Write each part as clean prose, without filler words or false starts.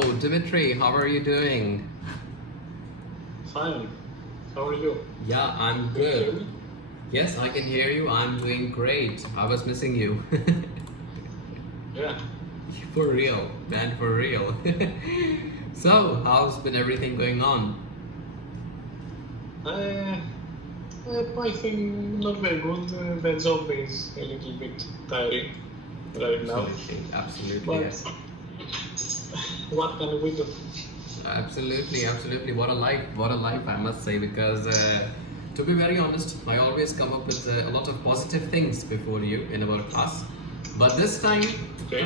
Dimitri, how are you doing? Fine. How are you? Yeah, I'm Can you hear good. me? Yes, I can hear you. I'm doing great. I was missing you. Yeah. For real, man, for real. So, how's been everything going on? Uh, I think not very good. The job is a little bit tiring right now. Absolutely, absolutely, But what can we do? absolutely, absolutely. What a life, I must say, because to be very honest, I always come up with a lot of positive things before you in our class. But this time, Okay.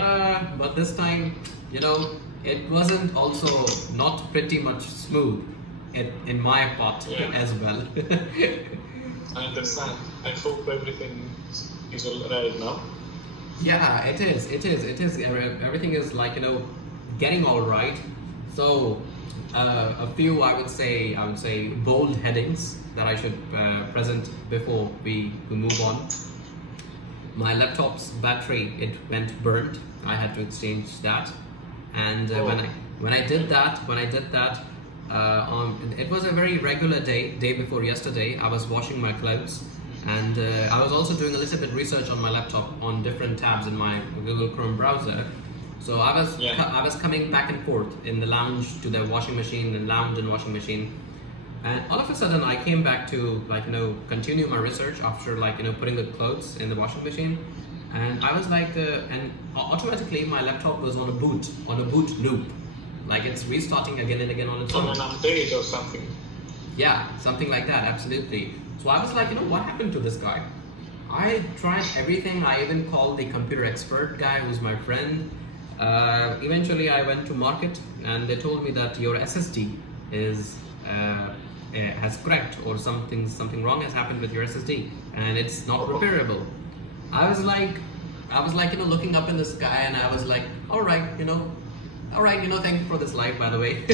you know, it wasn't also not pretty much smooth in my part Yeah, as well. I understand. I hope everything is all right now. Yeah, it is. It is. It is. Everything is like getting all right. So, a few I would say bold headings that I should present before we move on. My laptop's battery it went burnt. I had to exchange that, and Oh, when I did that, it was a very regular day before yesterday. I was washing my clothes, and I was also doing a little bit research on my laptop on different tabs in my Google Chrome browser. So yeah. I was coming back and forth in the lounge to the washing machine and lounge and washing machine, and all of a sudden, I came back to continue my research after putting the clothes in the washing machine, and I was and automatically my laptop was on a boot loop, like it's restarting again and again on its On an own. update or something. Yeah, something like that, absolutely. So I was like, what happened to this guy? I tried everything. I even called the computer expert guy who's my friend. Eventually, I went to market and they told me that your SSD is has cracked or something wrong has happened with your SSD and it's not Oh, repairable. I was like, looking up in the sky and I was like, all right, thank you for this life, by the way.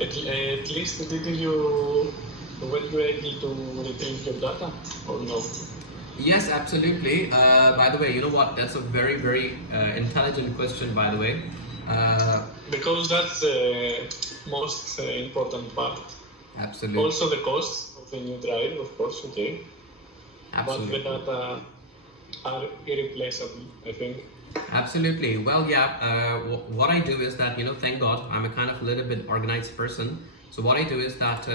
at least did you were you able to retrieve your data or no? Yes, absolutely. By the way, you know what? That's a very, very intelligent question, by the way. Uh, Because that's the most important part. absolute, Also the cost of the new drive, of course, okay, but the absolutely, data are irreplaceable, I think. absolutely. Well, yeah. What I do is that thank God, I'm a kind of a little bit organized person. So what I do is that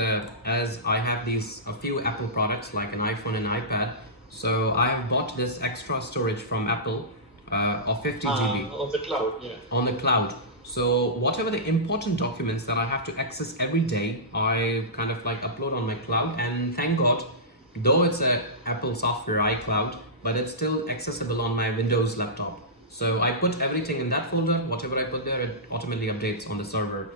as I have these a few Apple products like an iPhone and iPad, so I have bought this extra storage from Apple of 50 GB On the cloud, yeah. on the cloud. So whatever the important documents that I have to access every day, I kind of like upload on my cloud. And thank God, though it's a Apple software iCloud, but it's still accessible on my Windows laptop. So I put everything in that folder. Whatever I put there, it automatically updates on the server.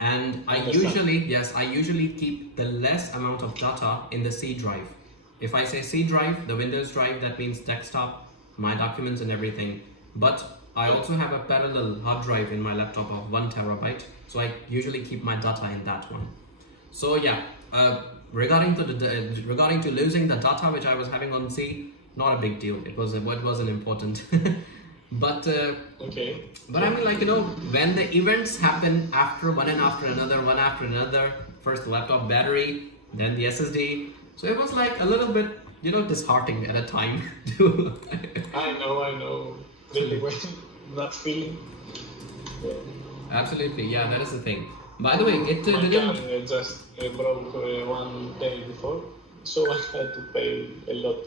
And I understand. I usually keep the less amount of data in the C drive. If I say C drive, the Windows drive, that means desktop, my documents and everything. But I Yeah. also have a parallel hard drive in my laptop of 1 terabyte. So I usually keep my data in that one. So yeah, regarding to losing the data which I was having on C, not a big deal. It wasn't important. but uh, Okay. but I Yeah. mean, when the events happen after one after another, first the laptop battery, then the SSD. So it was like a little bit, disheartening at a time too. I know really well that feeling. Yeah. Absolutely, yeah, that is the thing. By the way, it My car didn't. just broke one day before, so I had to pay a lot.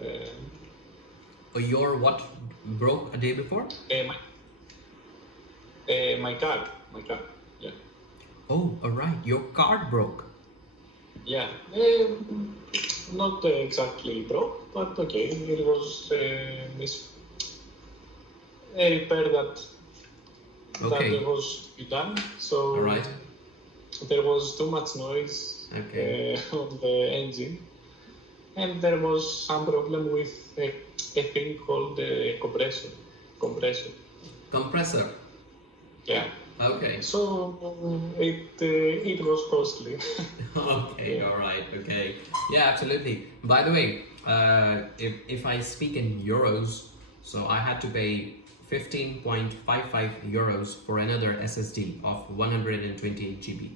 Uh, Your what broke a day before? my, my car, yeah, Oh, alright, your card broke. yeah. Not exactly broke, but okay. It was a repair that Okay, was to be done. So alright, there was too much noise okay. on the engine, and there was some problem with a thing called compressor. Compressor. Compressor. Yeah. Okay. So it was costly. Okay, Yeah. all right, okay. Yeah, absolutely. By the way, if I speak in euros, so I had to pay 15.55 euros for another SSD of 128 GB.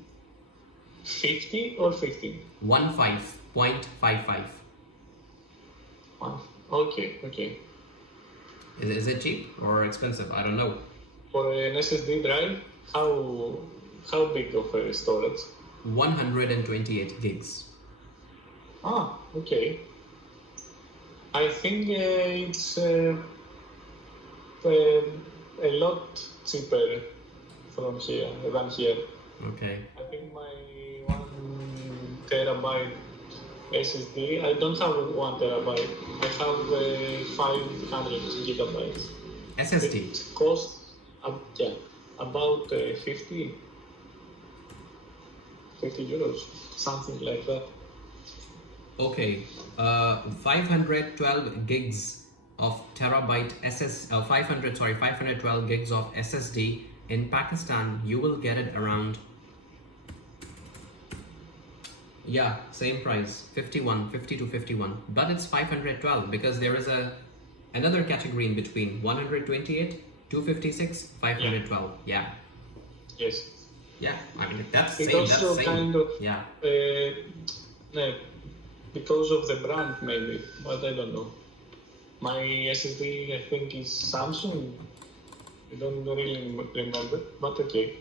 50 or 15? 15.55. Okay, okay. Is it cheap or expensive? I don't know. For an SSD drive, how big of a storage? 128 gigs. Ah, okay. I think it's a lot cheaper from here than here. Okay. I think my 1 terabyte SSD, I don't have 1 terabyte, I have 500 gigabytes. SSD. It costs about 50 euros, something like that. Okay. 512 gigs of terabyte 512 gigs of SSD in Pakistan, you will get it around, yeah, same price, 50 to 51, but it's 512 because there is another category in between, 128, 256, 512. Yeah. Yes. Yeah, I mean that's It same. also That's same. kind of Yeah. Because of the brand maybe, but I don't know. My SSD I think is Samsung. I don't really remember, but okay.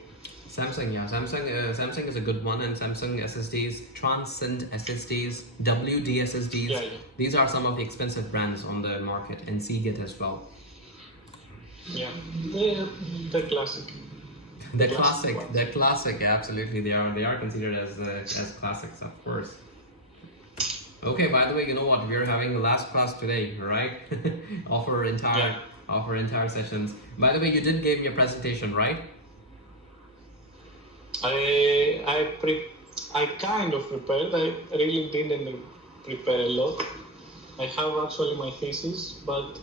Samsung, yeah, Samsung is a good one, and Samsung SSDs, Transcend SSDs, WD SSDs. Yeah. These are some of the expensive brands on the market, and Seagate as well. Yeah, the classic. The classic, absolutely. They are considered as classics, of course. Okay, by the way, you know what? We're having the last class today, right? of our entire sessions. By the way, you did give me a presentation, right? I kind of prepared. I really didn't prepare a lot. I have actually my thesis, but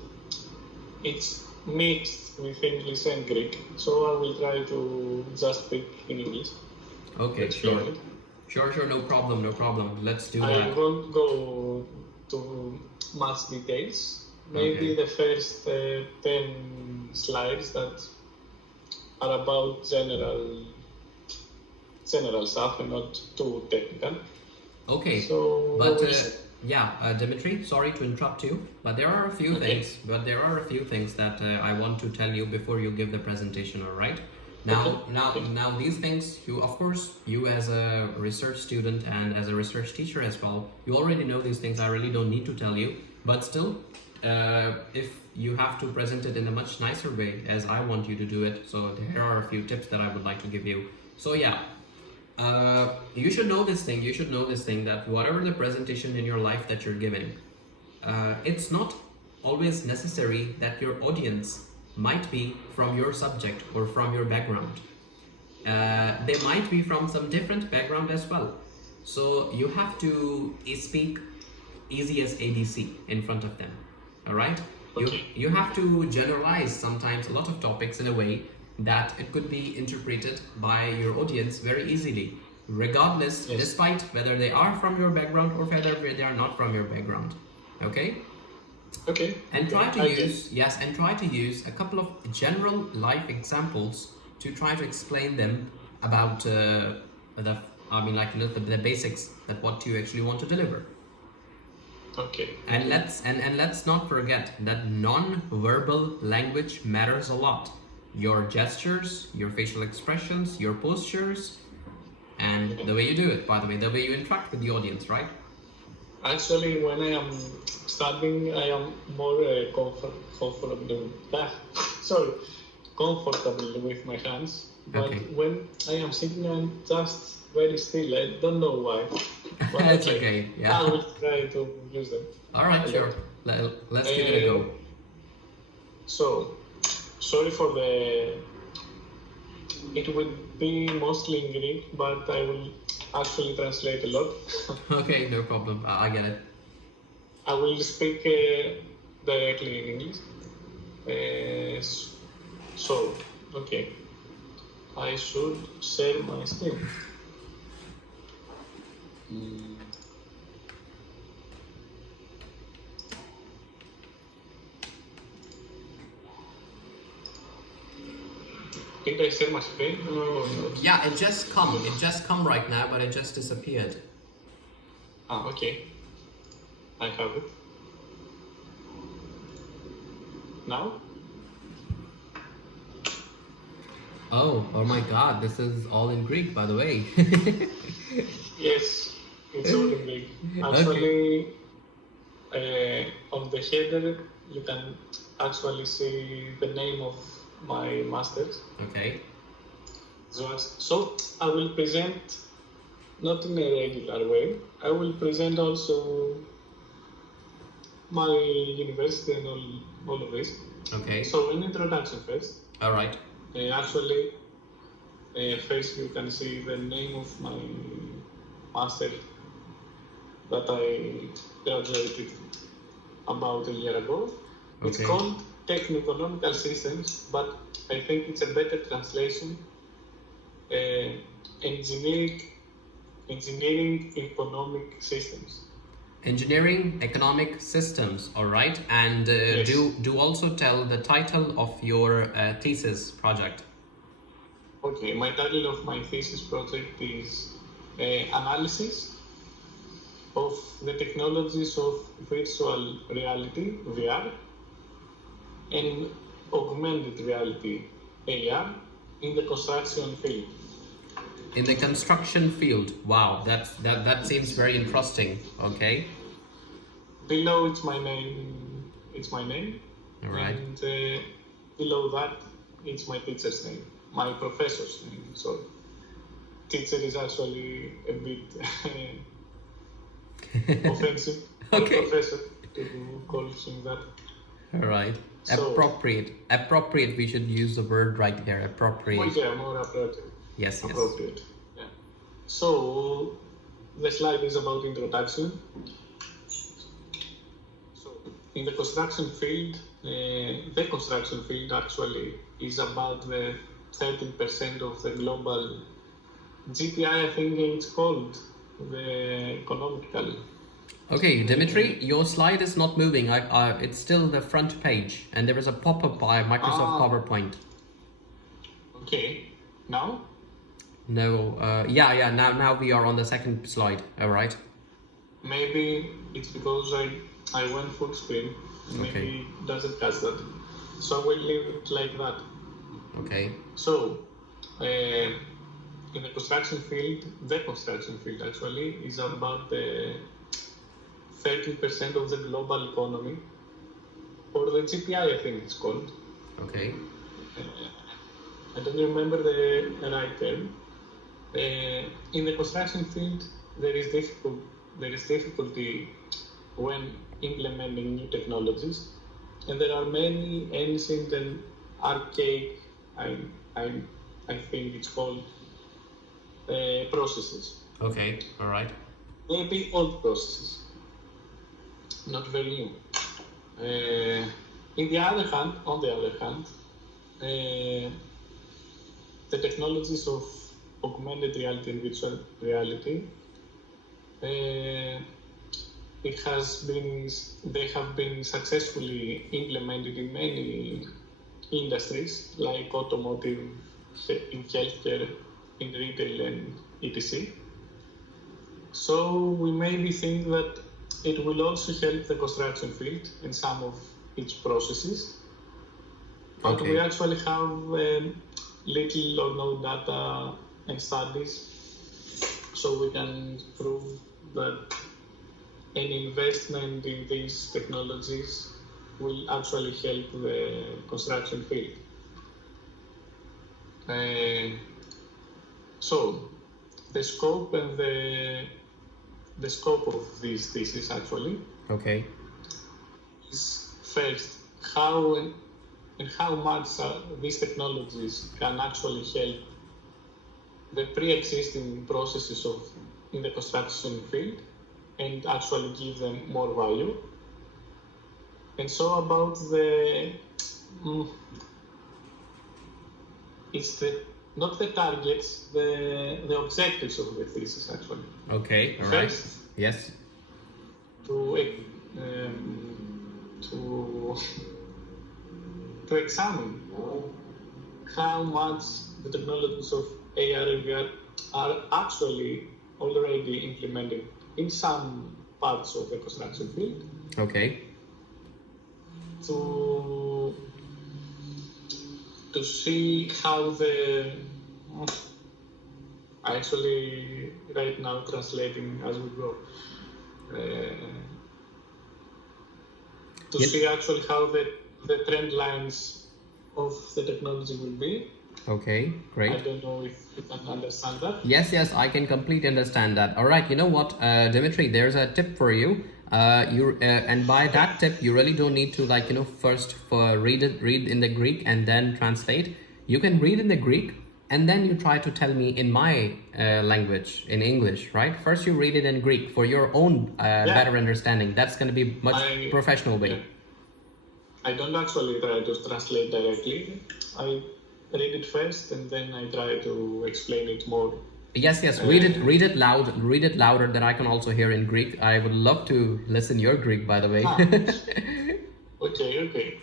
it's mixed with English and Greek, so I will try to just speak in English. Okay, sure. Sure, no problem. Let's do that. I won't go to much details. Maybe the first 10 slides that are about general stuff and not too technical. Okay, so, but Dimitri, sorry to interrupt you, but there are a few things. But there are a few things that I want to tell you before you give the presentation. All right. Now, these things, you as a research student and as a research teacher as well, you already know these things. I really don't need to tell you. But still, if you have to present it in a much nicer way, as I want you to do it, so there are a few tips that I would like to give you. So yeah. You should know this thing. That whatever the presentation in your life that you're giving, it's not always necessary that your audience might be from your subject or from your background. They might be from some different background as well. So you have to speak easy as ABC in front of them. All right. You have to generalize sometimes a lot of topics in a way that it could be interpreted by your audience very easily, regardless, despite whether they are from your background or whether they are not from your background. Okay? And try to use a couple of general life examples to try to explain them about the basics that what you actually want to deliver. Okay. And let's not forget that non-verbal language matters a lot. Your gestures, your facial expressions, your postures, and the way you do it, by the way, the way you interact with the audience, right? Actually, when I am studying, I am more comfortable with my hands. But when I am sitting, I'm just very still. I don't know why. But That's okay. Yeah. I will try to use them. All right, sure. Let's give it a go. So, sorry for it will be mostly in Greek, but I will actually translate a lot. Okay, no problem. I get it. I will speak directly in English. Okay. I should share my screen. Did I share my screen or not? Yeah, it just come right now, but it just disappeared. Ah, okay. I have it. Now? Oh my God, this is all in Greek, by the way. Yes, it's all in Greek. Okay. Actually, on the header, you can actually see the name of my master's. Okay. So I will present not in a regular way. I will present also my university and all of this. Okay. So an introduction first. All right. Actually, first you can see the name of my master that I graduated about a year ago. It's Okay. called Techno-Economical Systems, but I think it's a better translation. Engineering Economic Systems. Engineering economic systems. All right. And Yes. do also tell the title of your thesis project. Okay, my title of my thesis project is Analysis of the Technologies of Virtual Reality, VR, and Augmented Reality, AR, in the construction field. In the construction field. Wow, that seems very interesting. Okay. Below it's my name. It's my name, All right. and below that it's my teacher's name, my professor's name. So teacher is actually a bit offensive for Okay. a professor to call him that. All right. So, Appropriate. We should use the word right here. Appropriate. yeah, more appropriate. Yes. Appropriate. Yeah. So the slide is about introduction. So in the construction field, the construction field actually is about the 13% of the global GPI. I think it's called the economical. Okay, Dimitri, your slide is not moving. It's still the front page, and there is a pop-up by Microsoft PowerPoint. Okay. Now? No. Yeah. Now we are on the second slide. All right. Maybe it's because I went full screen. Maybe Okay. it doesn't catch that. So I will leave it like that. Okay. So, in the construction field actually is about the 13% of the global economy, or the GPI, I think it's called. Okay. I don't remember the right term. In the construction field, there is difficulty when implementing new technologies, and there are many ancient and archaic, I think it's called, processes. Okay. All right. Maybe old processes, not very new. On the other hand, the technologies of augmented reality and virtual reality, they have been successfully implemented in many industries like automotive, in healthcare, in retail, and etc. So we maybe think that it will also help the construction field in some of its processes, but Okay. we actually have little or no data and studies, so we can prove that any investment in these technologies will actually help the construction field. So the scope and the scope of this thesis actually Okay. is first how and how much these technologies can actually help the pre-existing processes in the construction field and actually give them more value. And so about it's not the targets, the objectives of the thesis actually. Okay. All right. First, Yes. to examine how much the technologies of AR and VR are actually already implemented in some parts of the construction field. Okay. To see how the actually right now translating as we go to Yep. see actually how the trend lines of the technology will be. Okay, great. I don't know if you can understand that. Yes, yes, I can completely understand that. All right, you know what, Dimitri, there's a tip for you. And by that tip, you really don't need to first read in the Greek and then translate. You can read in the Greek and then you try to tell me in my language, in English, right? First, you read it in Greek for your own better understanding. That's going to be much professional way. Yeah. I don't actually try to translate directly. I read it first and then I try to explain it more. Yes, yes. Read it loud. Read it louder that I can also hear in Greek. I would love to listen your Greek, by the way. Okay.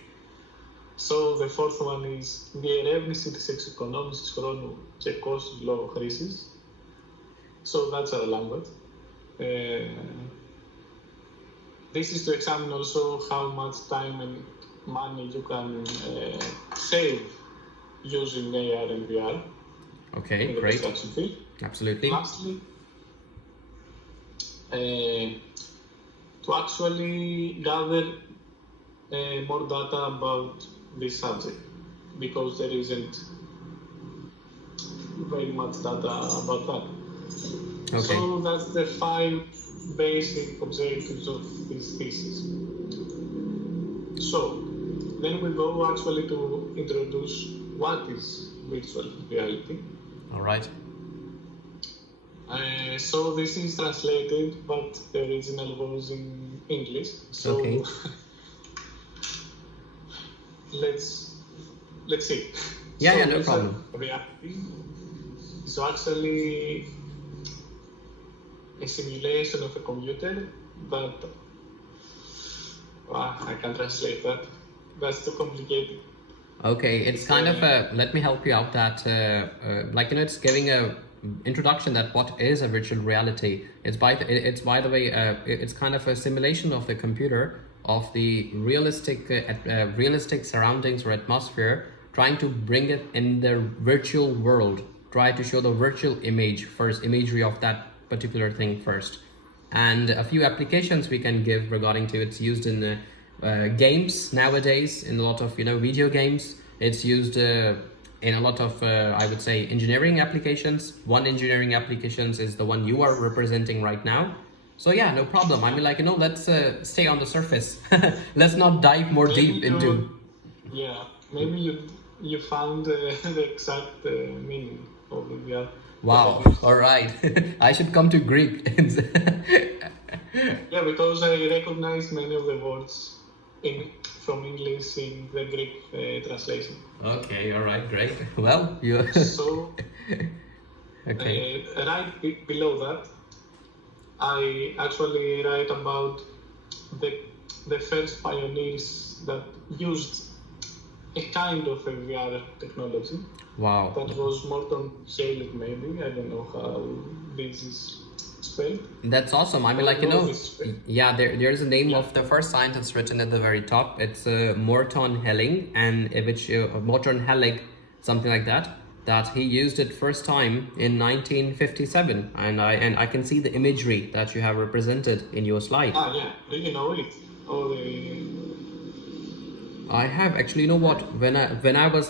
So the fourth one is διερεύνηση της εξοικονόμησης χρόνου και κόστους λόγω χρήσης. So that's our language. This is to examine also how much time and money you can save using AR and VR. Okay, in the great. construction field. Absolutely. Lastly, to actually gather more data about this subject, because there isn't very much data about that. Okay. So that's the 5 basic objectives of this thesis. So then we go actually to introduce what is virtual reality. All right. So this is translated, but the original was in English. So okay. let's see. Yeah, no problem. Reality is actually a simulation of a computer, but I can't translate that. That's too complicated. Okay, it's kind of a, let me help you out that, it's giving a introduction that what is a virtual reality. It's by the way, it's kind of a simulation of the computer of the realistic surroundings or atmosphere, trying to bring it in the virtual world, try to show the virtual imagery of that particular thing first. And a few applications we can give regarding to it's used in games nowadays, in a lot of video games. It's used in a lot of I would say engineering applications. One engineering applications is the one you are representing right now. So yeah, no problem. I mean, let's stay on the surface. Let's not dive more deep into. Yeah, maybe you found the exact meaning of the VR. Wow. All right. I should come to Greek. Yeah, because I recognize many of the words from English in the Greek translation. Okay, all right, great. Well, you. So, okay. Right below that, I actually write about the first pioneers that used a kind of a VR technology. Wow. That was Morton Haley, maybe. I don't know how this is spelled. That's awesome. I mean, yeah, there's a name of the first scientist written at the very top. It's Morton Helling, and which Morton Hellig, something like that. That he used it first time in 1957, and I can see the imagery that you have represented in your slide. Ah, yeah. Do you know it? I have actually. You know what? When I was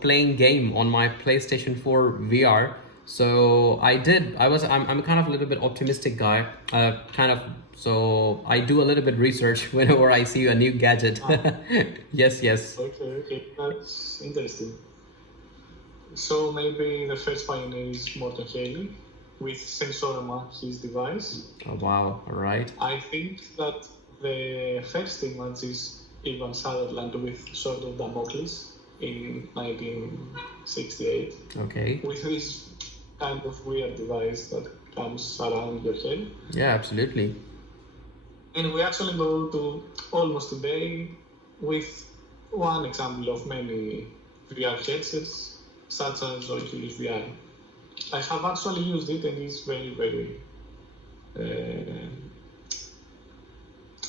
playing game on my PlayStation 4 VR. So I'm kind of a little bit optimistic guy, so I do a little bit research whenever I see a new gadget. Yes. Okay, that's interesting. So maybe the first pioneer is Morton Haley with Sensorama, his device. Oh wow, all right. I think that the first image is Ivan Sutherland with Sword of Damocles in 1968. Okay. With this kind of weird device that comes around your head. Yeah, absolutely. And we actually go to almost today with one example of many VR headsets, such as Oculus VR. I have actually used it and it's very, very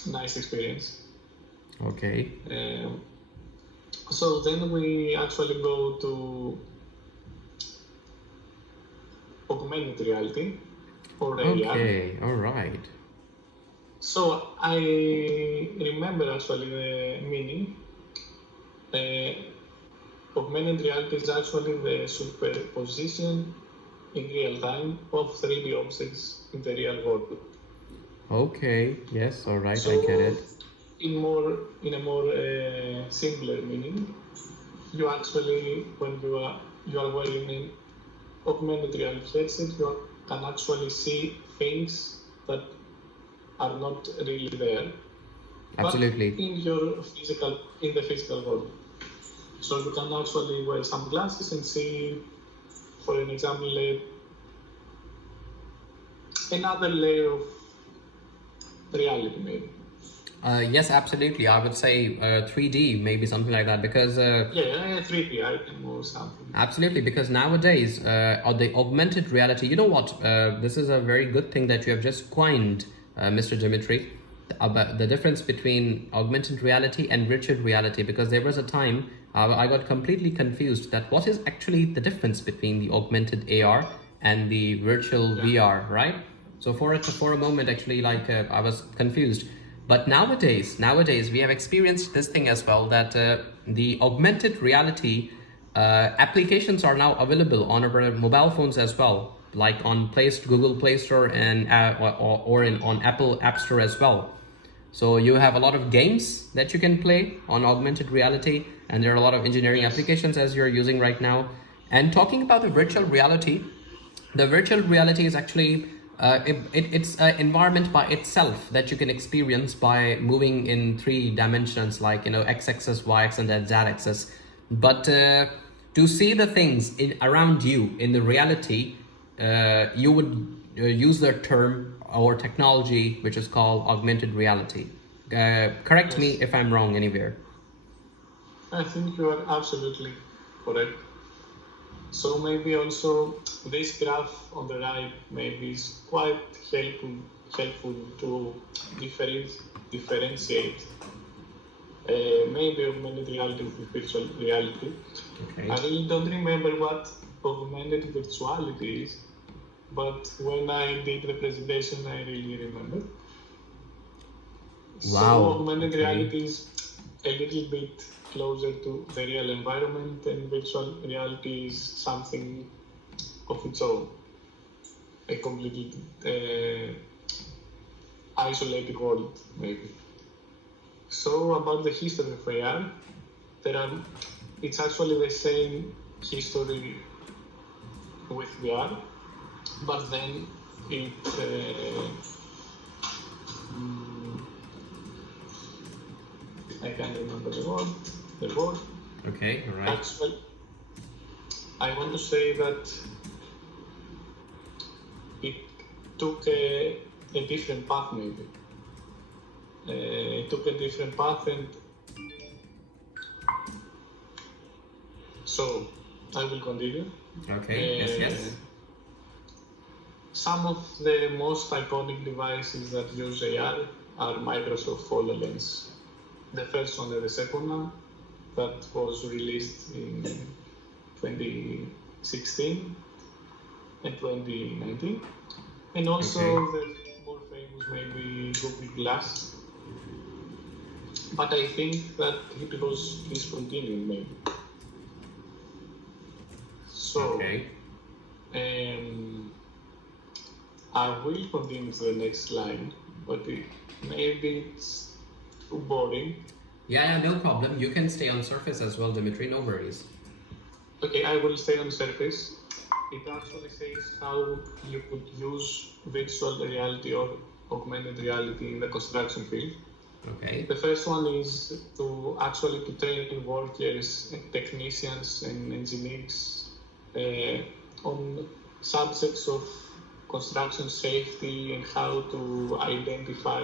nice experience. Okay. So then we actually go to augmented reality or AR. Okay. All right. So I remember actually the meaning. Augmented reality is actually the superposition in real time of 3D objects in the real world. Okay. Yes. All right. So I get it. in a more simpler meaning, you actually, when you are wearing an augmented reality headset, you can actually see things that are not really there, Absolutely. but in the physical world. So you can actually wear some glasses and see, for an example, another layer of reality, maybe. Yes, absolutely. I would say 3D, maybe something like that, because Yeah, 3D, I think, or something. absolutely, because nowadays, or the augmented reality, you know what? This is a very good thing that you have just coined, Mr. Dimitri, about the difference between augmented reality and virtual reality. Because there was a time I got completely confused that what is actually the difference between the augmented AR and the virtual VR, right? So for a moment, actually, like I was confused. But nowadays we have experienced this thing as well, that the augmented reality applications are now available on our mobile phones as well, like on Google Play Store and on Apple App Store as well. So you have a lot of games that you can play on augmented reality, and there are a lot of engineering applications as you're using right now. And talking about the virtual reality is actually it's an environment by itself that you can experience by moving in 3 dimensions, like x-axis, y-axis, and z-axis. But to see the things around you in the reality, you would use the term or technology which is called augmented reality. Correct me if I'm wrong anywhere. I think you are absolutely correct. So maybe also this graph on the right maybe is quite helpful to differentiate maybe augmented reality with virtual reality. Okay. I really don't remember what augmented virtuality is, but when I did the presentation, I really remember. Wow. So augmented Okay. reality is a little bit closer to the real environment, and virtual reality is something of its own, a completely isolated world, maybe. So about the history of AR, it's actually the same history with VR, but then it I can't remember the word. Okay, all right. Actually, I want to say that it took a different path, maybe. It took a different path, and so I will continue. Okay, yes. Some of the most iconic devices that use AR are Microsoft HoloLens. The first one and the second one that was released in 2016 and 2019. And also the more famous maybe Google Glass. But I think that it was discontinued maybe. So I will continue to the next slide, but maybe it's too boring. Yeah, no problem. You can stay on surface as well, Dimitri, no worries. Okay, I will stay on surface. It actually says how you could use virtual reality or augmented reality in the construction field. Okay. The first one is to train workers, technicians, and engineers on subjects of construction safety and how to identify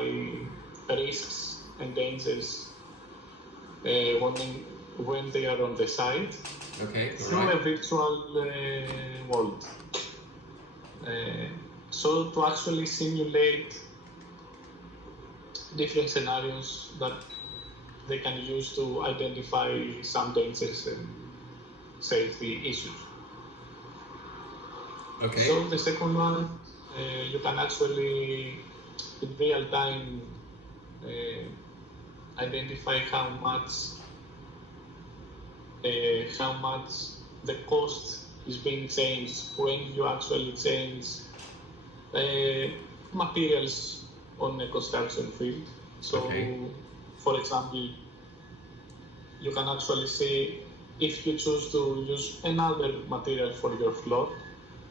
risks and dangers when they are on the site Okay, through alright. a virtual world. So to actually simulate different scenarios that they can use to identify some dangers and safety issues. Okay. So the second one, you can actually in real time identify how much the cost is being changed when you actually change materials on a construction field. So, Okay. for example, you can actually see if you choose to use another material for your floor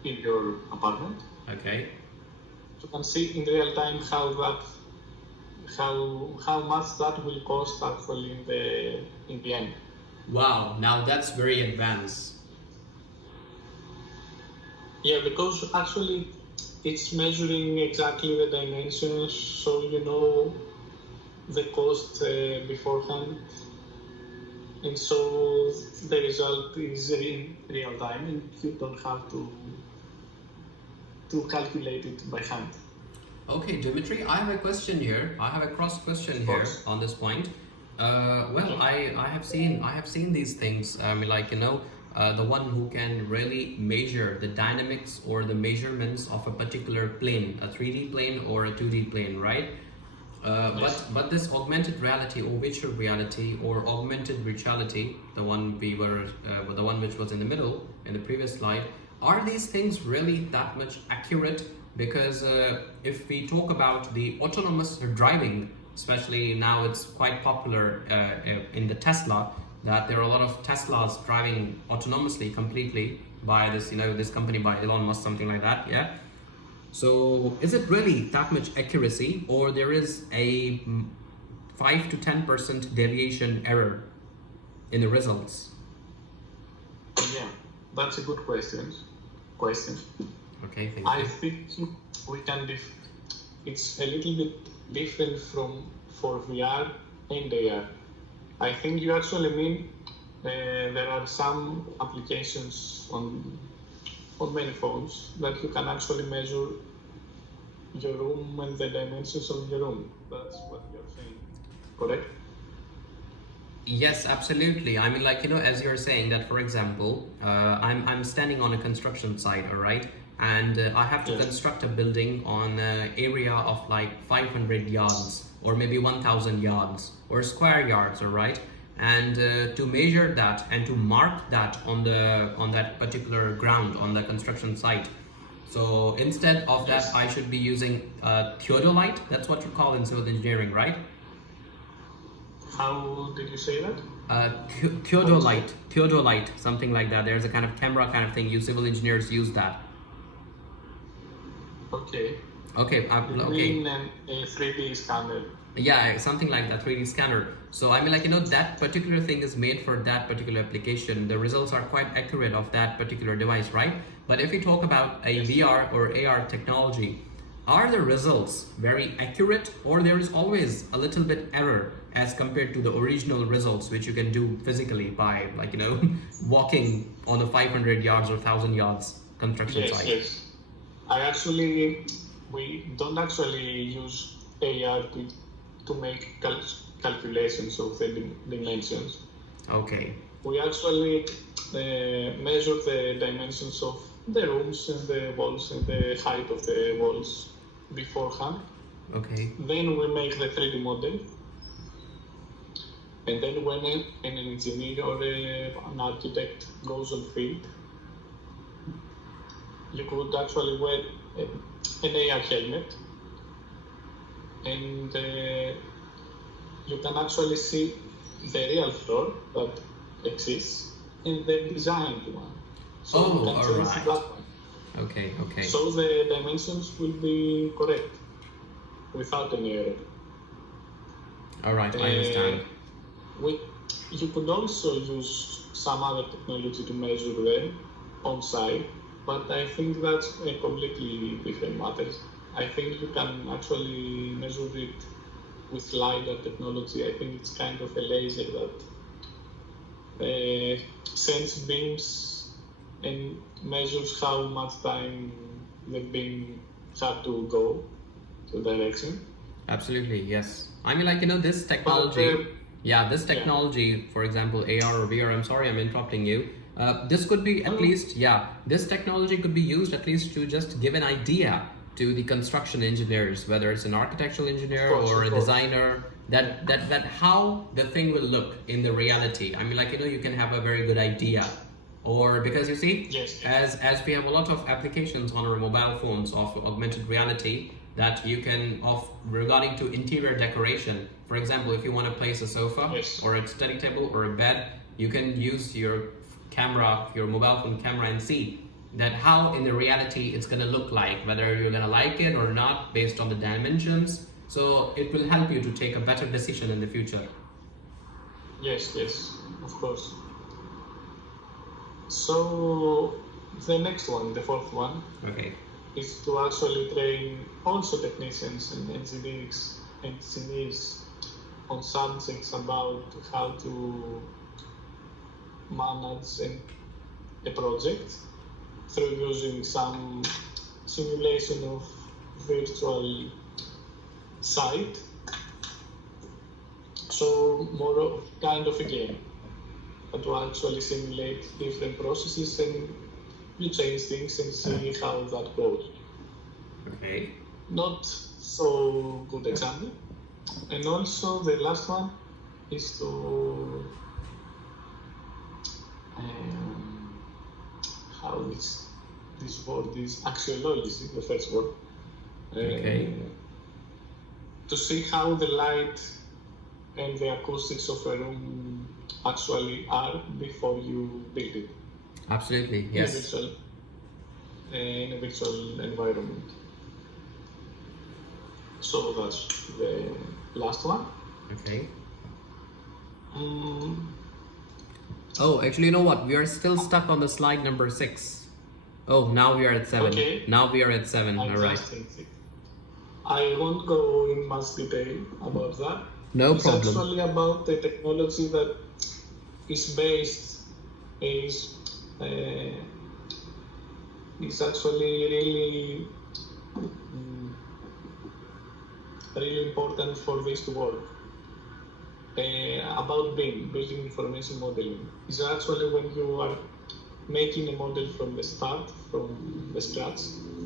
in your apartment. Okay. You can see in real time how much that will cost actually in the end. Wow, now that's very advanced. Yeah, because actually it's measuring exactly the dimensions, so you know the cost beforehand, and so the result is in real time, and you don't have to calculate it by hand. Okay, Dimitri, I have a question here. I have a cross question Of here course. on this point. Well, Okay. I have seen these things. I mean, like the one who can really measure the dynamics or the measurements of a particular plane, a 3D plane or a 2D plane, right? Yes. But this augmented reality or virtual reality or augmented reality, the one which was in the middle in the previous slide, are these things really that much accurate? Because if we talk about the autonomous driving, especially now it's quite popular in the Tesla, that there are a lot of Teslas driving autonomously completely by this company by Elon Musk, something like that, yeah. So is it really that much accuracy, or there is a 5 to 10% deviation error in the results? Yeah, that's a good question. Question. Okay, thank I you. think we can. It's a little bit different from for VR and AR. I think you actually mean there are some applications on many phones that you can actually measure your room and the dimensions of your room. That's what you're saying, correct? Yes, absolutely. I mean, like, as you're saying that, for example, I'm standing on a construction site, all right, and I have to Yes. construct a building on an area of like 500 yards or maybe 1,000 yards or square yards, all right, and to measure that and to mark that on that particular ground on the construction site. So instead of that, Yes. I should be using theodolite. That's what you call in civil engineering, right? How did you say that? How you say? Theodolite, something like that. There's a kind of camera kind of thing. You civil engineers use that. Okay. Okay, You okay. mean a 3D scanner? Yeah, something like that, 3D scanner. So I mean, like, that particular thing is made for that particular application. The results are quite accurate of that particular device, right? But if we talk about a Yes. VR or AR technology, are the results very accurate, or there is always a little bit error as compared to the original results which you can do physically by, like, walking on the 500 yards or 1,000 yards construction Yes, site? yes. We don't actually use AR to make calculations of the dimensions. Okay. We actually measure the dimensions of the rooms and the walls and the height of the walls beforehand. Okay. Then we make the 3D model. And then when an engineer or an architect goes on field, you could actually wear an AR helmet, and you can actually see the real floor that exists and the designed one. So you Oh, can all change right. that one. Okay, okay. So the dimensions will be correct without any error. All right, I Uh, understand. we, you could also use some other technology to measure them on site, but I think that's a completely different matter. I think you can actually measure it with LiDAR technology. I think it's kind of a laser that sends beams and measures how much time the beam had to go to direction. Absolutely, yes. I mean, like, this But technology, yeah, this technology, for example, AR or VR, I'm sorry, I'm interrupting you. This could be at least, yeah, this technology could be used at least to just give an idea to the construction engineers, whether it's an architectural engineer or a designer, that how the thing will look in the reality. I mean, like, you can have a very good idea. Or because you see, Yes. as we have a lot of applications on our mobile phones of augmented reality that you can of regarding to interior decoration. For example, if you want to place a sofa Yes. or a study table or a bed, you can use your camera, your mobile phone camera, and see that how in the reality it's going to look like, whether you're going to like it or not based on the dimensions. So it will help you to take a better decision in the future. Yes, of course. So the next one, the fourth one, Okay. is to actually train also technicians and engineers on subjects about how to manage a project through using some simulation of virtual site. So more of kind of a game to actually simulate different processes and you change things and see how that goes. Okay. Not so good example. And also the last one is to how this word is axiology, the first word. Okay. To see how the light and the acoustics of a room actually are before you build it. Absolutely, yes. In a virtual environment. So that's the last one. Okay. Oh, actually, you know what? We are still stuck on the slide number 6. Oh, now we are at 7. Okay. Now we are at 7. All right. I won't go in much detail about that. No it's problem. It's actually about the technology that is based is actually really important for this to work. About BIM, Building Information Modeling, is actually when you are making a model from the start, from the scratch.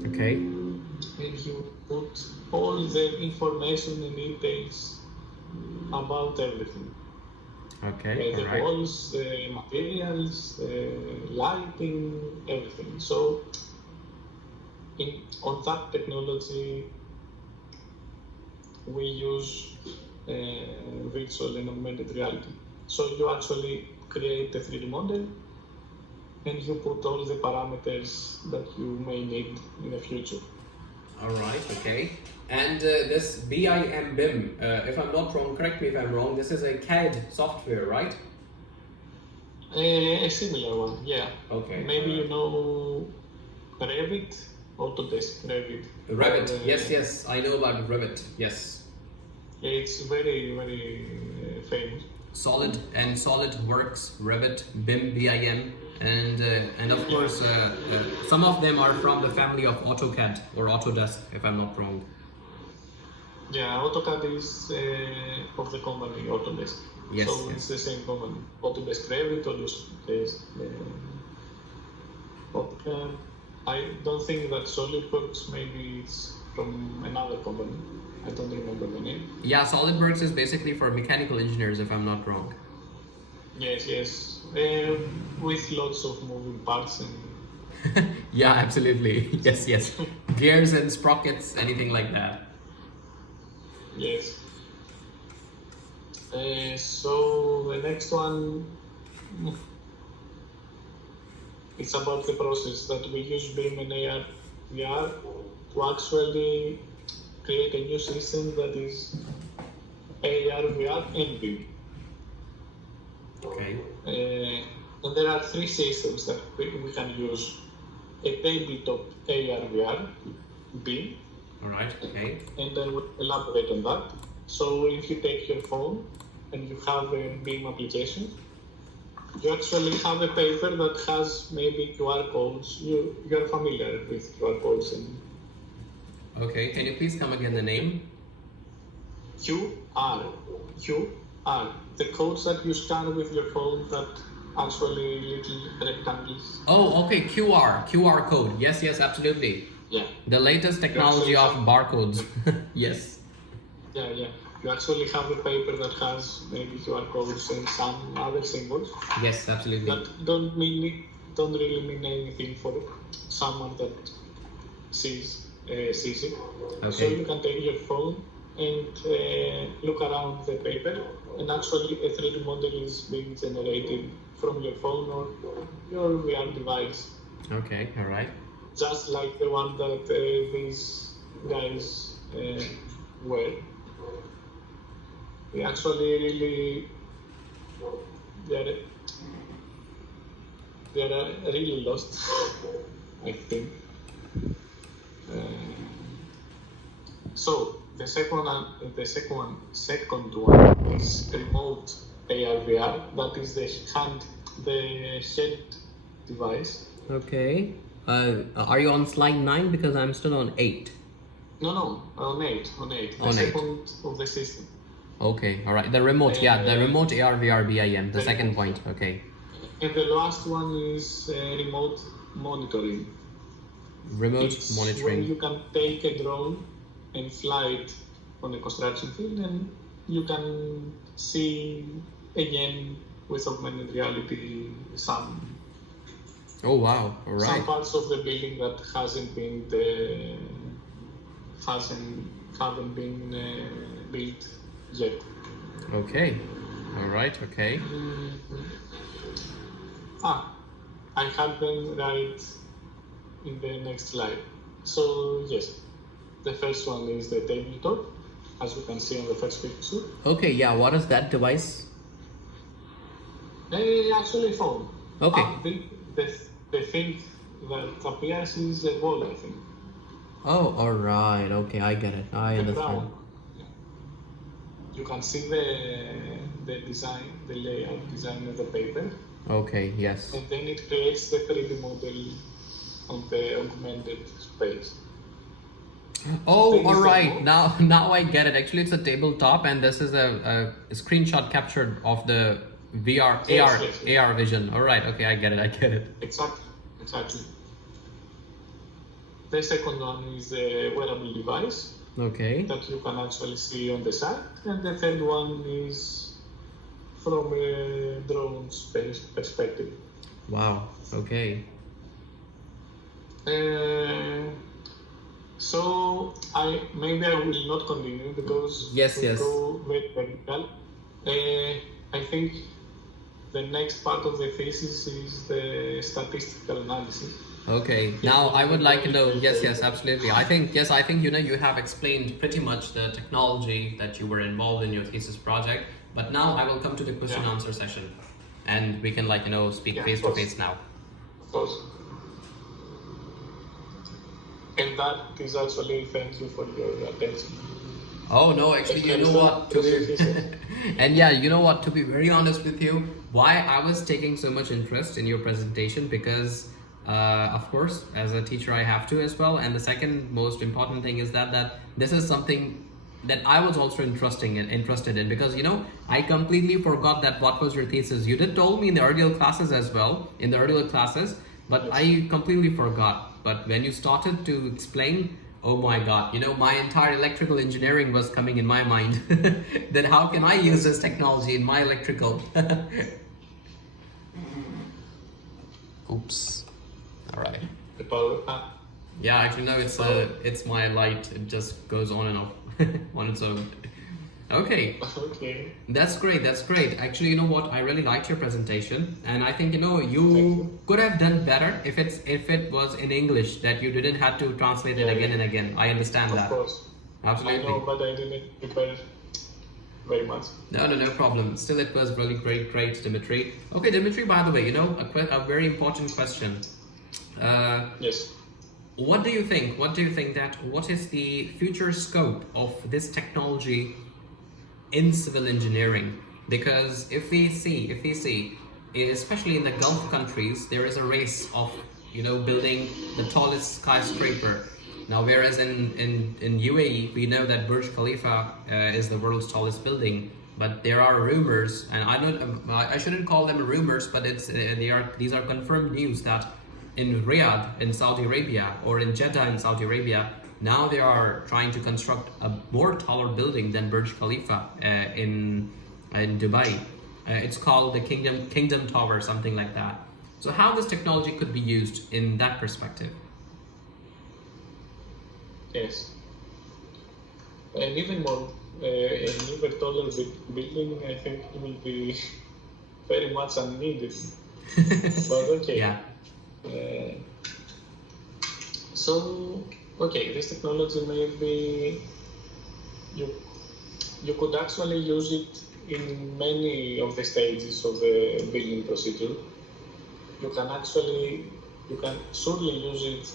Okay. And you put all the information and details about everything. Okay. The walls, the materials, the lighting, everything. So, on that technology, we use virtual and augmented reality. So you actually create a 3D model and you put all the parameters that you may need in the future. All right, okay. And this BIM, if I'm not wrong, correct me if I'm wrong, this is a CAD software, right? A similar one, yeah. Okay. Maybe you know Revit, Autodesk, Revit. Revit, yes, I know about Revit, yes. Yeah, it's very, very famous. SolidWorks, Revit, BIM, and of course some of them are from the family of AutoCAD or Autodesk, if I'm not wrong. Yeah, AutoCAD is of the company Autodesk. Yes. So it's the same company. Autodesk Revit, Autodesk AutoCAD. I don't think that SolidWorks, maybe it's from another company. I don't remember the name. Yeah, SolidWorks is basically for mechanical engineers, if I'm not wrong. Yes. With lots of moving parts and. Yeah, absolutely. Yes. Gears and sprockets, anything like that. Yes. So the next one, it's about the process that we use BIM and AR VR to actually create a new system that is AR, VR, and BIM. Okay. And there are 3 systems that we can use: a tabletop AR, VR, BIM. All right. Okay. And then we'll elaborate on that. So if you take your phone and you have a BIM application, You actually have a paper that has maybe QR codes. You're familiar with QR codes and Okay, can you please come again the name? QR. QR. The codes that you scan with your phone that actually little rectangles. Oh, okay, QR code. Yes, yes, absolutely. Yeah. The latest technology of barcodes. Yes. Yeah. You actually have a paper that has maybe QR codes and some other symbols Yes, absolutely. that don't really mean anything for someone that sees it. So Okay. you can take your phone and look around the paper, and actually a 3D model is being generated from your phone or your VR device, Okay, all right. just like the one that these guys wear. They actually really they're they're really lost, I think. So the second one is remote AR/VR. That is the head device. Okay. Are you on slide 9? Because I'm still on 8. No, on eight. The On 8. second of the system. Okay, all right. The remote, yeah, the remote AR VR BIM, the second point. Okay. And the last one is remote monitoring. Remote It's monitoring. when you can take a drone and fly it on a construction field, and you can see again with augmented reality some Oh wow! All right. some parts of the building that haven't been built yet. Okay. All right. Okay. I had them right in the next slide. So yes, the first one is the tabletop, as you can see on the first picture. Okay. Yeah. What is that device? Actually phone. Okay. The thing that appears is a wall, I think. Oh, all right. Okay, I get it. I The understand. brown. Yeah. You can see the design, the layout design of the paper, Okay. Yes. and then it creates the 3D model on the augmented space. Oh, Then all is the right. wall. Now I get it. Actually, it's a tabletop, and this is a screenshot captured of the VR Yes, AR yes. AR vision. All right. Okay, I get it. I get it. Exactly. The second one is the wearable device Okay. that you can actually see on the side, and the third one is from a drone space perspective. Wow. Okay. So I will not continue because Yes, we yes. go very technical. I think the next part of the thesis is the statistical analysis. Okay. Now I would like to know. Yes, yes, absolutely. I think you have explained pretty much the technology that you were involved in your thesis project. But now I will come to the question Yeah. answer session, and we can speak Yeah, face of to course. face now. Of course. And that is actually thank you for your attention. Oh no, actually, you know what? And yeah, you know what? To be very honest with you, why I was taking so much interest in your presentation because, of course, as a teacher, I have to as well. And the second most important thing is that this is something that I was also interested in because I completely forgot that what was your thesis. You did told me in the earlier classes as well, but Yes. I completely forgot. But when you started to explain, oh my God, my entire electrical engineering was coming in my mind. Then how can I use this technology in my electrical? Oops. All right. The power. Yeah, actually no, it's my light. It just goes on and off on its own. Okay. Okay. That's great. That's great. Actually, you know what? I really liked your presentation, and I think you Thank you you. could have done better if it was in English that you didn't have to translate it Yeah, again yeah. and again. I understand Of that. course. I Absolutely. know, but I didn't prepare very much. No problem. Still, it was really great, Dimitri. Okay, Dimitri. By the way, a very important question. Yes. What do you think? What is the future scope of this technology in civil engineering? Because if we see especially in the Gulf countries, there is a race of building the tallest skyscraper. Now, whereas in UAE, we know that Burj Khalifa is the world's tallest building, but there are rumors, and I shouldn't call them rumors, but these are confirmed news that in Riyadh in Saudi Arabia or in Jeddah in Saudi Arabia, now they are trying to construct a more taller building than Burj Khalifa in Dubai. It's called the Kingdom Tower, something like that. So how this technology could be used in that perspective? Yes. And even more, an even taller building, I think it will be very much unneeded. But okay. Yeah. Uh, so, okay, this technology maybe you could actually use it in many of the stages of the building procedure. You can surely use it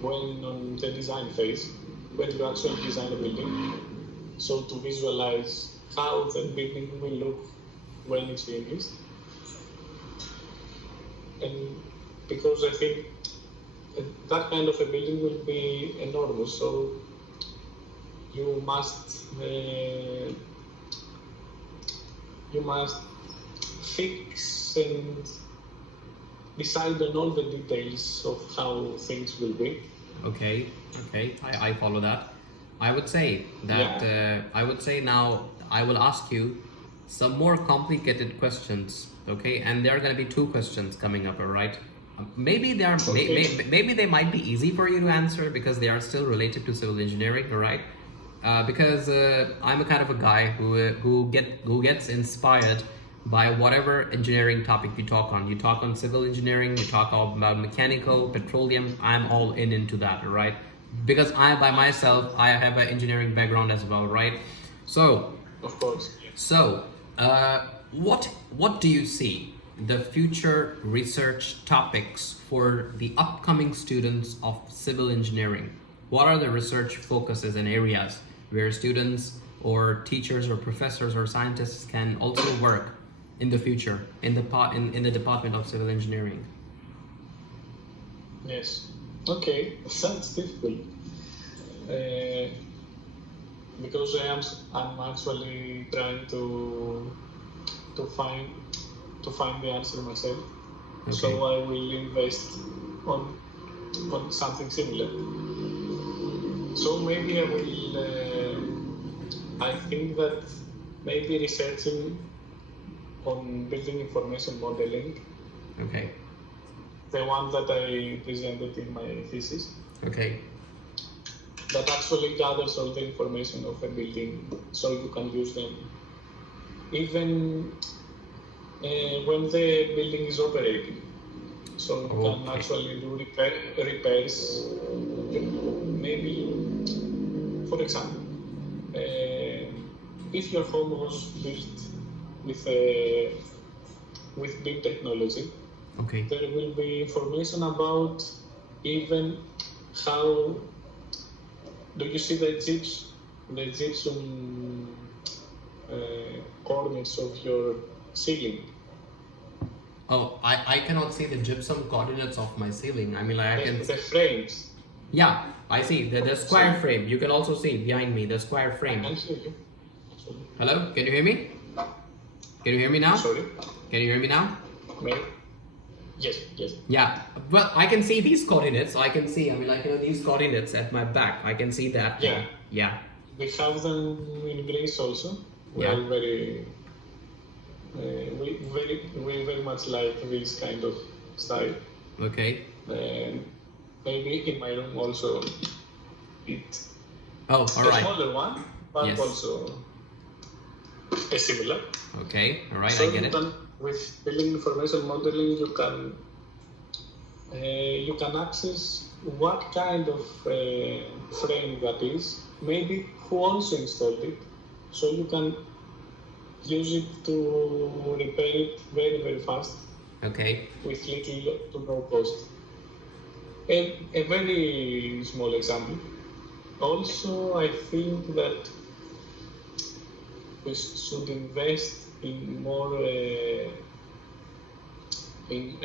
when on the design phase, when you actually design a building, so to visualize how the building will look when it's finished. And because I think that kind of a building will be enormous, so you must fix and decide on all the details of how things will be. Okay, I follow that. I would say that I would say now I will ask you some more complicated questions. Okay, and there are going to be two questions coming up. All right. Maybe they are maybe they might be easy for you to answer because they are still related to civil engineering. All right. Because I'm a kind of a guy who gets inspired by whatever engineering topic you talk on. You talk on civil engineering, you talk about mechanical, petroleum. I'm all into that, right? Because I by myself I have an engineering background as well, right? So, of course. So, what do you see the future research topics for the upcoming students of civil engineering? What are the research focuses and areas where students or teachers or professors or scientists can also work in the future in the Department of Civil Engineering? Yes. Okay. Sounds difficult. Because I'm actually trying to find the answer myself. Okay. So I will invest on something similar. So maybe I will. I think that maybe researching on building information modeling. Okay. The one that I presented in my thesis. Okay. That actually gathers all the information of a building, so you can use them even when the building is operating. So you can actually do repairs. Maybe, for example, if your home was built with big technology, okay, there will be information about even how. Do you see the gypsum coordinates of your ceiling? Oh, I cannot see the gypsum coordinates of my ceiling. I mean, like I can. The frames. Yeah, I see the square frame. You can also see behind me the square frame. I can see you. Hello, can you hear me? Can you hear me now? Sorry. Can you hear me now? Maybe. Yes. Yeah, well, I can see these coordinates. I can see, I mean, like, these coordinates at my back. I can see that. Yeah. We have them in Greece also. We are very much like this kind of style. Okay. And maybe in my room also all right. A smaller one, but also a similar. Okay, all right, so I get it. With building information modeling, you can access what kind of frame that is, maybe who also installed it, so you can use it to repair it very, very fast. Okay. With little to no cost. A very small example. Also, I think that we should invest in more in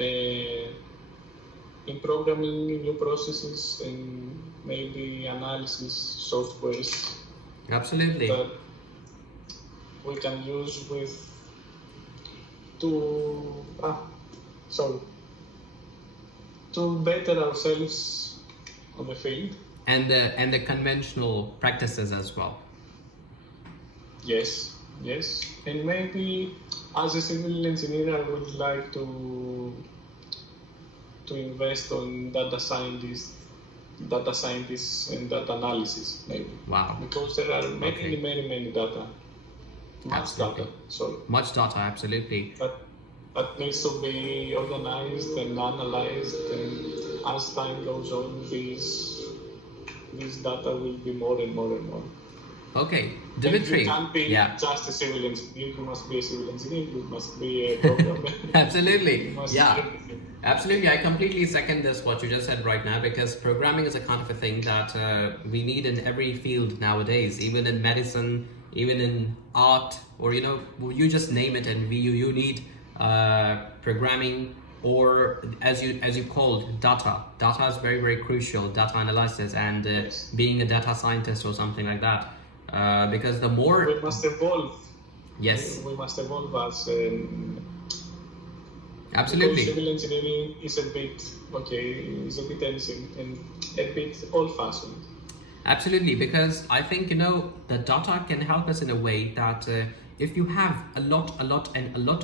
in programming new processes and maybe analysis softwares Absolutely. that we can use with to sorry to better ourselves on the field. And the conventional practices as well. Yes, yes, and maybe as a civil engineer, I would like to invest on data scientists and data analysis maybe. Wow. Because there are many, Okay. many data, much Absolutely. data, sorry, Much data, absolutely. that needs to be organized and analyzed, and as time goes on, these data will be more and more and more. Okay, And Dimitri. you can't be Yeah. just a civil engineer, you must be a civil engineer, you must be a programmer. Absolutely. You must Yeah. be everything. Absolutely. I completely second this, what you just said right now, because programming is a kind of a thing that we need in every field nowadays, even in medicine, even in art, or, you just name it, and you need programming, or as you called, data. Data is very, very crucial, data analysis, and Yes. being a data scientist or something like that. Because the more... We must evolve. Yes. We must evolve as Absolutely. because civil engineering is a bit ancient and a bit old-fashioned. Absolutely, because I think the data can help us in a way that if you have a lot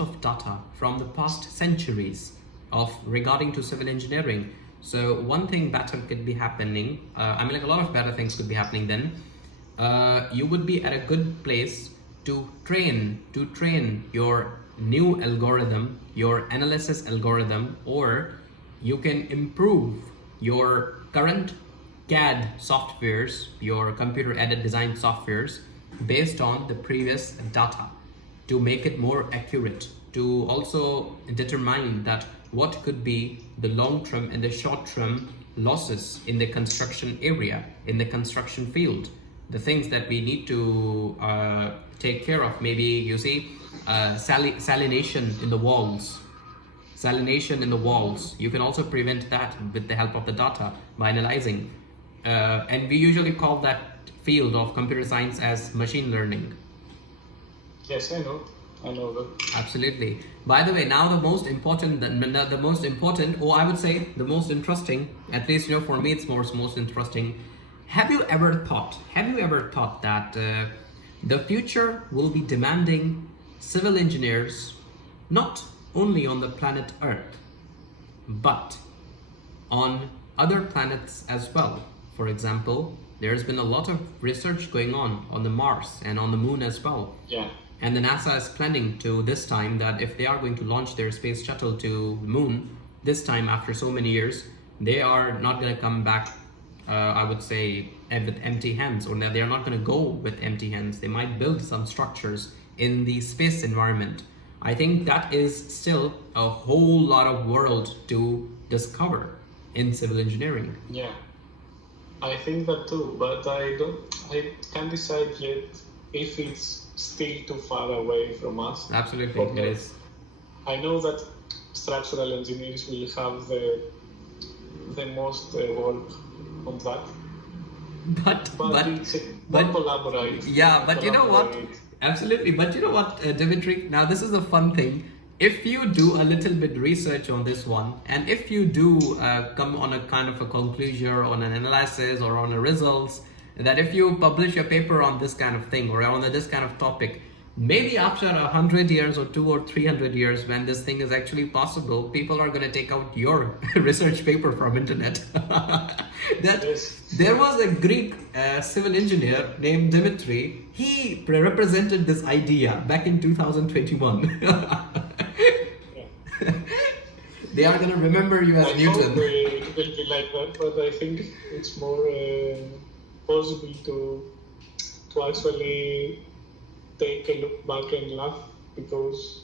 of data from the past centuries of regarding to civil engineering, so one thing better could be happening. Like a lot of better things could be happening then. You would be at a good place to train your new algorithm, your analysis algorithm, or you can improve your current CAD softwares, your computer aided design softwares, based on the previous data, to make it more accurate, to also determine that what could be the long term and the short term losses in the construction area, in the construction field, the things that we need to take care of. Maybe you see salination in the walls. Salination in the walls. You can also prevent that with the help of the data by analyzing. And we usually call that field of computer science as machine learning. Yes, I know that. Absolutely. By the way, now the most important, or I would say the most interesting, at least for me, it's most interesting. Have you ever thought that the future will be demanding civil engineers not only on the planet Earth, but on other planets as well? For example, there's been a lot of research going on the Mars and on the Moon as well. Yeah. And the NASA is planning to, this time, that if they are going to launch their space shuttle to the Moon, this time after so many years, they are not going to come back, I would say, with empty hands, or they are not going to go with empty hands. They might build some structures in the space environment. I think that is still a whole lot of world to discover in civil engineering. Yeah, I think that too, but I can't decide yet if it's still too far away from us. Absolutely, it is. I know that structural engineers will have the most work on that. But it's more collaborate. Yeah, but you know what? Absolutely, but you know what, Dimitri? Now this is a fun thing. If you do a little bit research on this one, and if you do come on a kind of a conclusion or on an analysis or on a results, that if you publish a paper on this kind of thing or on this kind of topic, maybe after 100 years or 200 or 300 years, when this thing is actually possible, people are going to take out your research paper from internet. There was a Greek civil engineer named Dimitris. He represented this idea back in 2021. They are going to remember you as Newton. I hope it will be like that, but I think it's more possible to actually take a look back and laugh, because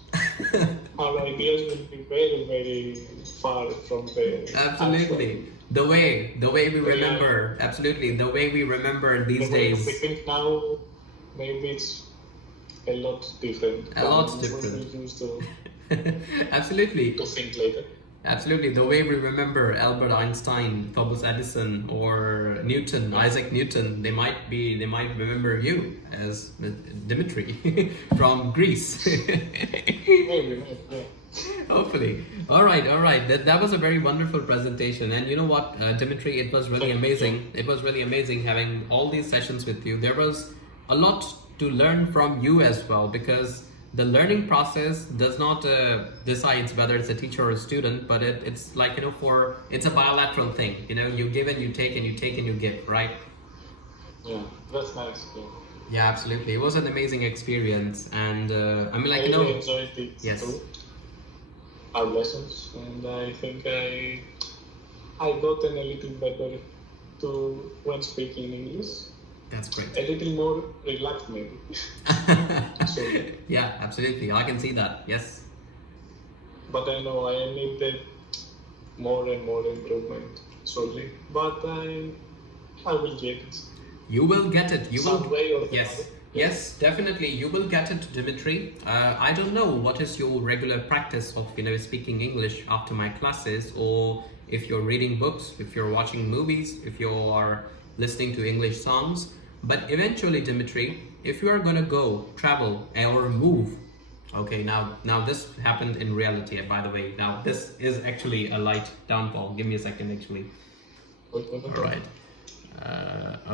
our ideas will be very, very far from the absolutely the way we remember. Absolutely, the way we remember these days. We think now, maybe a lot different A lot than different. what we used to Absolutely. think later. Absolutely. The way we remember Albert Einstein, Thomas Edison, or Newton, Isaac Newton, they might remember you as Dimitri from Greece. Maybe, yeah. Hopefully. All right, all right. That was a very wonderful presentation. And you know what, Dimitri, it was really amazing. It was really amazing having all these sessions with you. There was a lot to learn from you as well, because the learning process does not decides whether it's a teacher or a student, but it's like, it's a bilateral thing. You give and you take, and you take and you give, right? Yeah, that's nice. Yeah. Yeah, absolutely. It was an amazing experience. And I mean, I like, really enjoyed it yes. too, our lessons, and I think I gotten a little better to when speaking English. That's great. A little more relaxed, maybe. So, yeah, absolutely. I can see that. Yes. but I know I needed more and more improvement slowly. But I will get it. You will get it. You Some will. way or the Yes. other. Yes, definitely. You will get it, Dimitri. I don't know what is your regular practice of speaking English after my classes, or if you're reading books, if you're watching movies, if you are listening to English songs. But eventually, Dimitri, if you are gonna go travel or move, okay, now this happened in reality, by the way. Now this is actually a light downfall. Give me a second, actually. All right.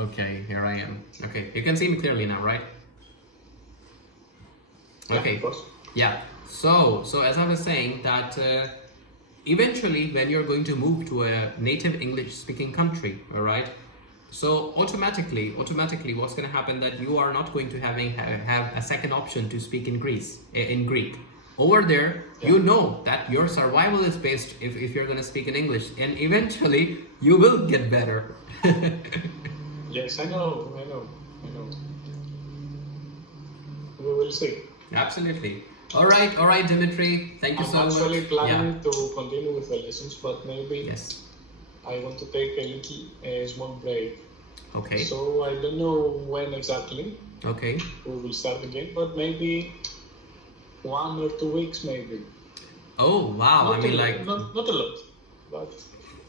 Okay, here I am. Okay, you can see me clearly now, right? Okay. Of course. Yeah. So as I was saying that eventually when you're going to move to a native English speaking country, all right? So automatically what's going to happen that you are not going to have a second option to speak in Greek. Over there, you know that your survival is based if you're going to speak in English, and eventually you will get better. Yes, I know. We will see. Absolutely. All right, Dimitri. Thank you I'm so much. actually planning Yeah. to continue with the lessons, but maybe Yes. I want to take a small break. Okay. So I don't know when exactly Okay. we will start again, but maybe 1 or 2 weeks, maybe. Oh wow! I mean, like, not a lot, but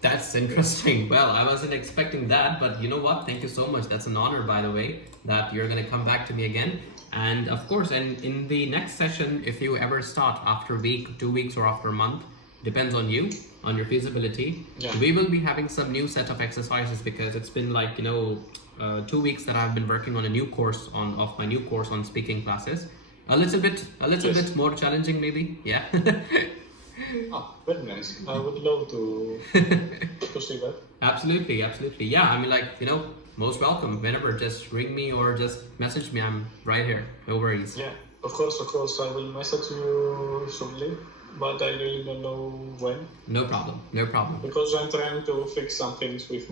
that's interesting. Well, I wasn't expecting that, but you know what? Thank you so much. That's an honor, by the way, that you're gonna come back to me again. And of course, and in the next session, if you ever start after a week, 2 weeks, or after a month, depends on you, on your feasibility. Yeah. We will be having some new set of exercises, because it's been like 2 weeks that I've been working on a new course of my new course on speaking classes. A little bit more challenging, maybe. Yeah. very nice. I would love to see that. Absolutely. Yeah, I mean, like, most welcome. Whenever, just ring me or just message me. I'm right here. No worries. Yeah, of course. I will message you shortly, but I really don't know when. No problem. Because I'm trying to fix some things with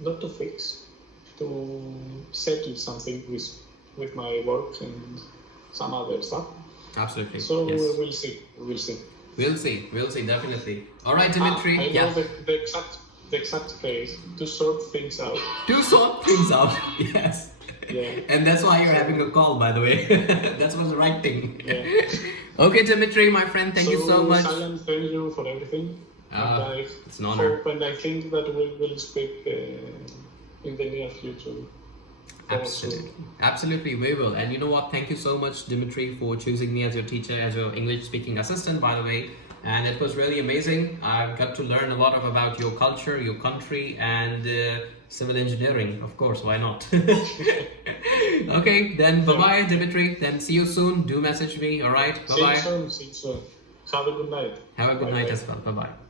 not to fix, to settle something with my work and some other stuff. Absolutely. So yes. we'll see. We'll see, definitely. All right, Dimitri. I know the exact phrase, to sort things out. To sort things out. Yes. Yeah. And that's why you're having a call, by the way. That was the right thing. Yeah. Okay, Dimitri, my friend, thank you so much. Silent, thank you for everything. And it's an honor. Hope, and I think that we will speak in the near future. Absolutely, we will. And you know what? Thank you so much, Dimitri, for choosing me as your teacher, as your English speaking assistant, by the way. And it was really amazing. I got to learn a lot about your culture, your country, and civil engineering. Of course, why not? Okay, then bye-bye, Dimitri. Then see you soon. Do message me, all right? Bye-bye. See you soon. Have a good night. Have a good night Bye-bye. as well. Bye-bye.